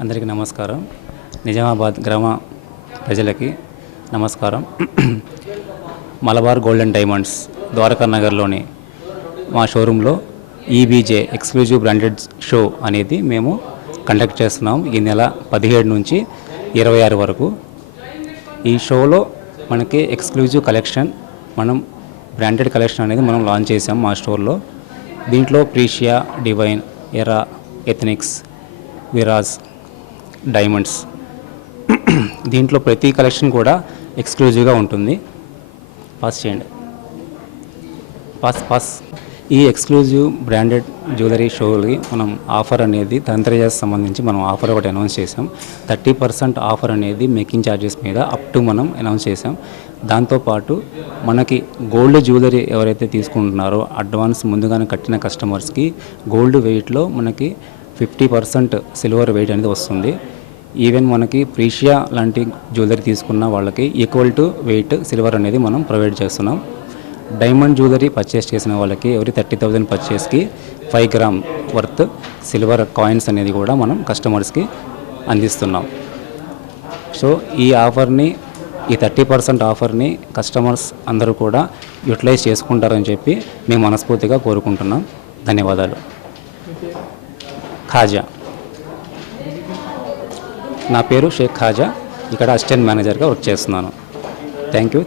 అందరికీ నమస్కారం. నిజామాబాద్ గ్రామ ప్రజలకి నమస్కారం. Malabar gold and diamonds Dwaraka నగర్లోని మా షోరూంలో ఈబీజే ఎక్స్క్లూజివ్ బ్రాండెడ్ షో అనేది మేము కండక్ట్ చేస్తున్నాం ఈ నెల 17 నుంచి 26 వరకు. ఈ షోలో మనకి ఎక్స్క్లూజివ్ కలెక్షన్, మనం బ్రాండెడ్ కలెక్షన్ అనేది మనం లాంచ్ చేసాం మా స్టోర్లో. దీంట్లో ప్రీషియా, డివైన్, ఎరా, ఎథనిక్స్, విరాజ్, డైమండ్స్, దీంట్లో ప్రతి కలెక్షన్ కూడా ఎక్స్క్లూజివ్గా ఉంటుంది. పాస్ చేయండి. పాస్. ఈ ఎక్స్క్లూజివ్ బ్రాండెడ్ జ్యువెలరీ షోకి మనం ఆఫర్ అనేది ధన్తెరస్ సంబంధించి మనం ఆఫర్ ఒకటి అనౌన్స్ చేసాం. 30% ఆఫర్ అనేది మేకింగ్ ఛార్జెస్ మీద అప్ టు మనం అనౌన్స్ చేసాం. దాంతోపాటు మనకి గోల్డ్ జ్యువెలరీ ఎవరైతే తీసుకుంటున్నారో అడ్వాన్స్ ముందుగానే కట్టిన కస్టమర్స్కి గోల్డ్ వెయిట్లో మనకి 50% సిల్వర్ వెయిట్ అనేది వస్తుంది. ఈవెన్ మనకి ప్రీషియా లాంటి జ్యువెలరీ తీసుకున్న వాళ్ళకి ఈక్వల్ టు వెయిట్ సిల్వర్ అనేది మనం ప్రొవైడ్ చేస్తున్నాం. డైమండ్ జ్యువెలరీ పర్చేస్ చేసిన వాళ్ళకి ఎవరి 30,000 పర్చేస్కి 5 గ్రామ్ వర్త్ సిల్వర్ కాయిన్స్ అనేది కూడా మనం కస్టమర్స్కి అందిస్తున్నాం. సో ఈ ఆఫర్ని, ఈ 30% ఆఫర్ని కస్టమర్స్ అందరూ కూడా యూటిలైజ్ చేసుకుంటారని చెప్పి మేము మనస్ఫూర్తిగా కోరుకుంటున్నాం. ధన్యవాదాలు. ఖాజా. నా పేరు షేక్ ఖాజా. ఇక్కడ అసిస్టెంట్ మేనేజర్గా వర్క్ చేస్తున్నాను. Thank you.